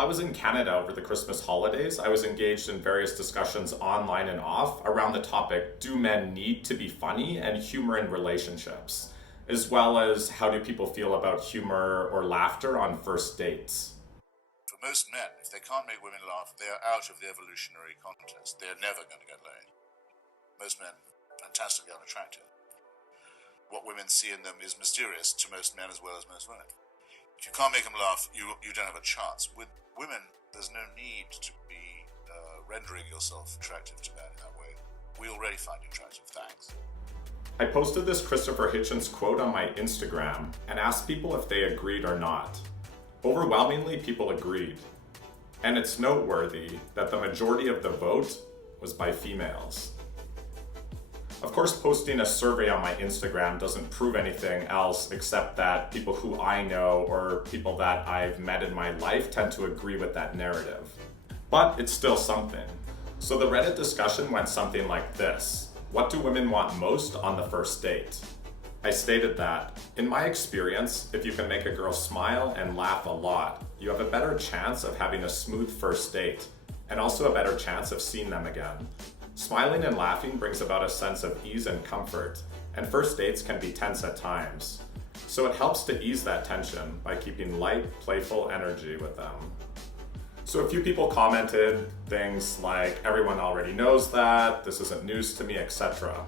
I was in Canada over the Christmas holidays, I was engaged in various discussions online and off around the topic, do men need to be funny, and humor in relationships, as well as how do people feel about humor or laughter on first dates. For most men, if they can't make women laugh, they are out of the evolutionary contest. They are never going to get laid. Most men are fantastically unattractive. What women see in them is mysterious to most men as well as most women. If you can't make them laugh, you don't have a chance. With women, there's no need to be rendering yourself attractive to men in that way. We already find you attractive, thanks. I posted this Christopher Hitchens quote on my Instagram and asked people if they agreed or not. Overwhelmingly, people agreed. And it's noteworthy that the majority of the vote was by females. Of course, posting a survey on my Instagram doesn't prove anything else except that people who I know or people that I've met in my life tend to agree with that narrative. But it's still something. So the Reddit discussion went something like this. What do women want most on the first date? I stated that, in my experience, if you can make a girl smile and laugh a lot, you have a better chance of having a smooth first date, and also a better chance of seeing them again. Smiling and laughing brings about a sense of ease and comfort, and first dates can be tense at times. So it helps to ease that tension by keeping light, playful energy with them. So a few people commented things like, everyone already knows that, this isn't news to me, etc.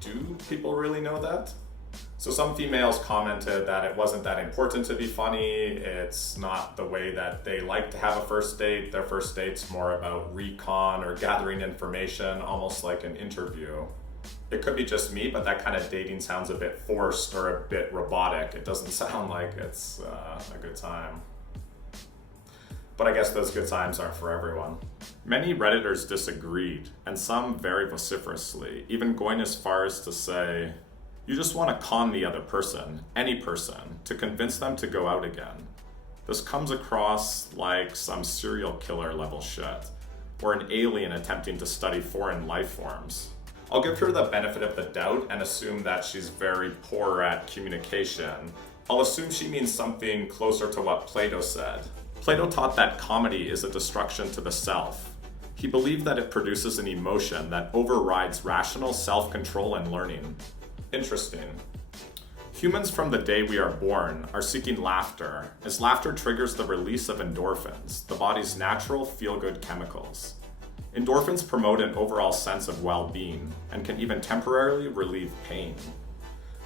Do people really know that? So some females commented that it wasn't that important to be funny, it's not the way that they like to have a first date, their first date's more about recon or gathering information, almost like an interview. It could be just me, but that kind of dating sounds a bit forced or a bit robotic. It doesn't sound like it's a good time. But I guess those good times aren't for everyone. Many Redditors disagreed, and some very vociferously, even going as far as to say, you just want to con the other person, any person, to convince them to go out again. This comes across like some serial killer level shit, or an alien attempting to study foreign life forms. I'll give her the benefit of the doubt and assume that she's very poor at communication. I'll assume she means something closer to what Plato said. Plato taught that comedy is a destruction to the self. He believed that it produces an emotion that overrides rational self-control and learning. Interesting. Humans from the day we are born are seeking laughter, as laughter triggers the release of endorphins, the body's natural feel-good chemicals. Endorphins promote an overall sense of well-being and can even temporarily relieve pain.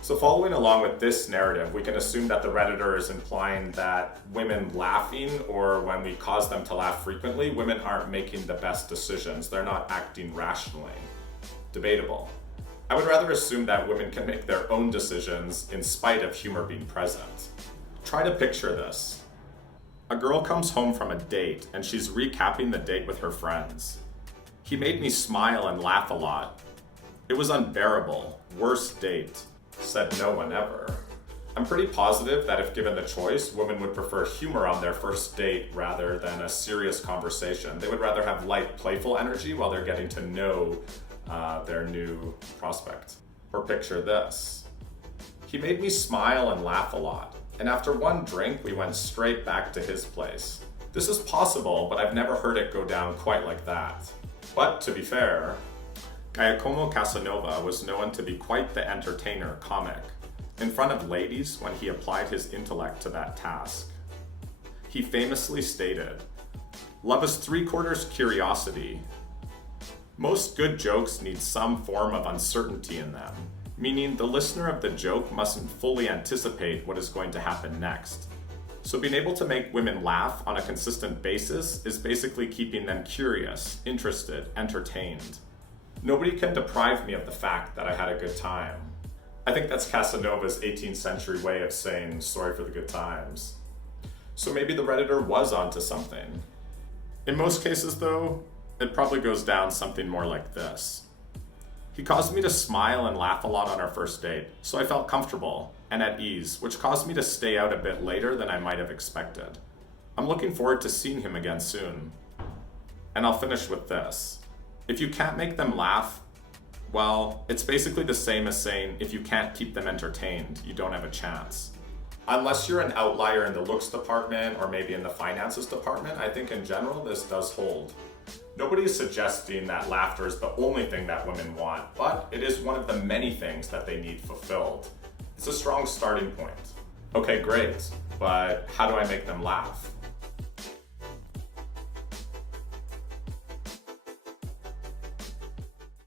So following along with this narrative, we can assume that the Redditor is implying that women laughing, or when we cause them to laugh frequently, women aren't making the best decisions. They're not acting rationally. Debatable. I would rather assume that women can make their own decisions in spite of humor being present. Try to picture this. A girl comes home from a date and she's recapping the date with her friends. He made me smile and laugh a lot. It was unbearable. Worst date. Said no one ever. I'm pretty positive that if given the choice, women would prefer humor on their first date rather than a serious conversation. They would rather have light, playful energy while they're getting to know their new prospect. Or picture this. He made me smile and laugh a lot, and after one drink, we went straight back to his place. This is possible, but I've never heard it go down quite like that. But to be fair, Giacomo Casanova was known to be quite the entertainer comic, in front of ladies when he applied his intellect to that task. He famously stated, "Love is 3/4 curiosity." Most good jokes need some form of uncertainty in them, meaning the listener of the joke mustn't fully anticipate what is going to happen next. So being able to make women laugh on a consistent basis is basically keeping them curious, interested, entertained. Nobody can deprive me of the fact that I had a good time. I think that's Casanova's 18th century way of saying sorry for the good times. So maybe the Redditor was onto something. In most cases though, it probably goes down something more like this. He caused me to smile and laugh a lot on our first date, so I felt comfortable and at ease, which caused me to stay out a bit later than I might have expected. I'm looking forward to seeing him again soon. And I'll finish with this. If you can't make them laugh, well, it's basically the same as saying if you can't keep them entertained, you don't have a chance. Unless you're an outlier in the looks department or maybe in the finances department, I think in general this does hold. Nobody is suggesting that laughter is the only thing that women want, but it is one of the many things that they need fulfilled. It's a strong starting point. Okay, great, but how do I make them laugh?